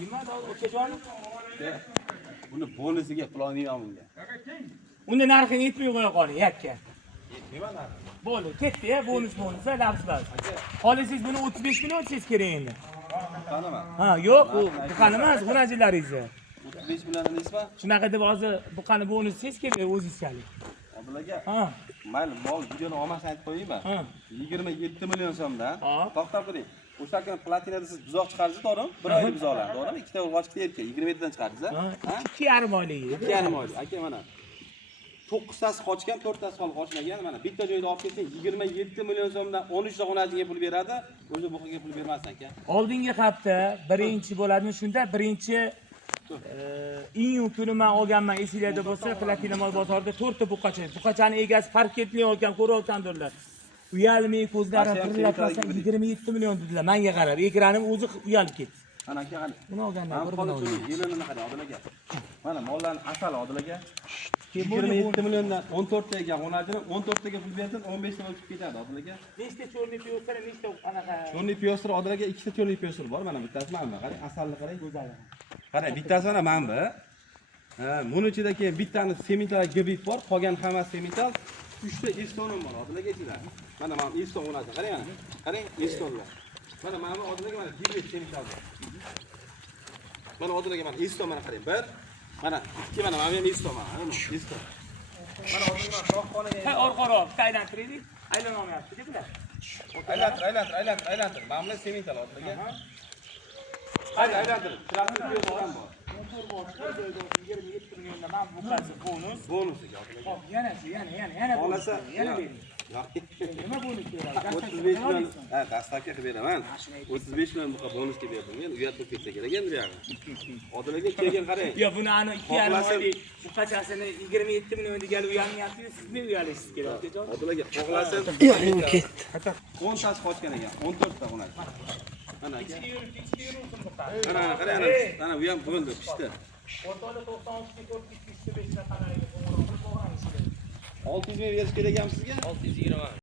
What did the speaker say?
Nimada okajonim? Buni bonusiga pul olmayman bunga. Unda narxini yetmay qo'ya qoling, yakka. Nima narxi? Bo'ldi, ketdi-ya, bonus, labs. Xohlasangiz buni 35 million o'tsangiz kerak endi. Qanaqa? Ha, yo'q, bu buqani emas, xunajilaringizni. 35 million deysizmi? Shunaqa deb hozir buqani bonusingiz kerak o'zingizchalik. Bularga Ha. mayli, mol videoni olmasdan aytib qo'yaymi? Ha. 27 million so'mdan. Hop. To'xtab turing. O'sha kuni platinada siz buzoq chiqardingiz, to'g'rimi? Bir oylik buzoqlar, to'g'rimi? Ikkita urg'ochga erkak 27 dan chiqardingiz, ha? 2,5 oylik. 2,5 oylik. Aka mana 9tasi qochgan, 4tasi hali qochmagan. Mana bitta joyda olib ketsang 27 million so'mdan 13 ta xonachiga pul beradi, o'zi buqiga pul bermasdan aka. Oldingi hafta birinchi bo'ladimi shunda, birinchi iyun kuni men olganman, esinglarda bo'lsa, Platinamol bozorida 4 ta buqacha. Buqachani egasi parketli olgan, ko'rayotgandirlar. Uyalmay ko'zlari pirillab tursa 27 million dedilar. Menga qarab, ekranim o'zi uyalib ketdi. Mana aka qani. Buni olganman, bir Mana buni. yelini qara Odil aka. Mana mollarni asal Odil aka. 27 milliondan 14 taga xonajini 14 taga pul bersin, 15 ta o'tib ketadi Odil aka. Nechta cho'rni piyoslar, nechta anaqa. Cho'rni piyoslar Odil aka, ikkita cho'rni piyoslar bor. Mana bittasi mana bu. Qarang, asalni qarang, go'zal. Qarang, bittasi mana mana bu. Ha, buni ichida keyin bittani semental gibrid bor, qolgan hammasi semental. 3 ta estonim bor Odil aka ichida. Mana eston o'rnatdi. Qarang mana. Qarang, estonlar. Mana bu Odil aka mana gibrid semental. Mana Odil aka mana eston mana qarang. Bir mana ikki mana ham eston mana. Eston. Mana Odil aka roqxonaga. Ha, orqaroq, aylantiraylik. Aylanolmayapti, bular. Aylantir. Mana bu semental Odil aka. Hadi aylantir. Trafik yo'q ham bor. Motor bor, joyda 27 milliondan men buqasi bonus. Bonusiga Odil aka. Hop, yana bonus. Olasa, Yana bering. Nima bonus beradi? 35 million, ha, dastavka qilib beraman. 35 million buqa bonusga berdim. Men uyat bo'lib ketsa kerak endi bu yerga. Odil aka kelgan qarang. Yo, buni ani 2,5 oylik buqachasini 27 million degan uyalmayapti, siz nima uyalaysiz kerak, akajon? Odil aka, xohlasin. Yo'q, ketdi. 10 tasi qochgan ekan, 14 ta xonasi. Mana aka. Ichki yursin buqa. Mana qarang, ana bu ham bo'ldi, pishdi. O'rtada 93 ga 4 205 ta qanday qo'ng'iroq qilib qo'ygan. 600 ming berish kerak ham sizga? 620.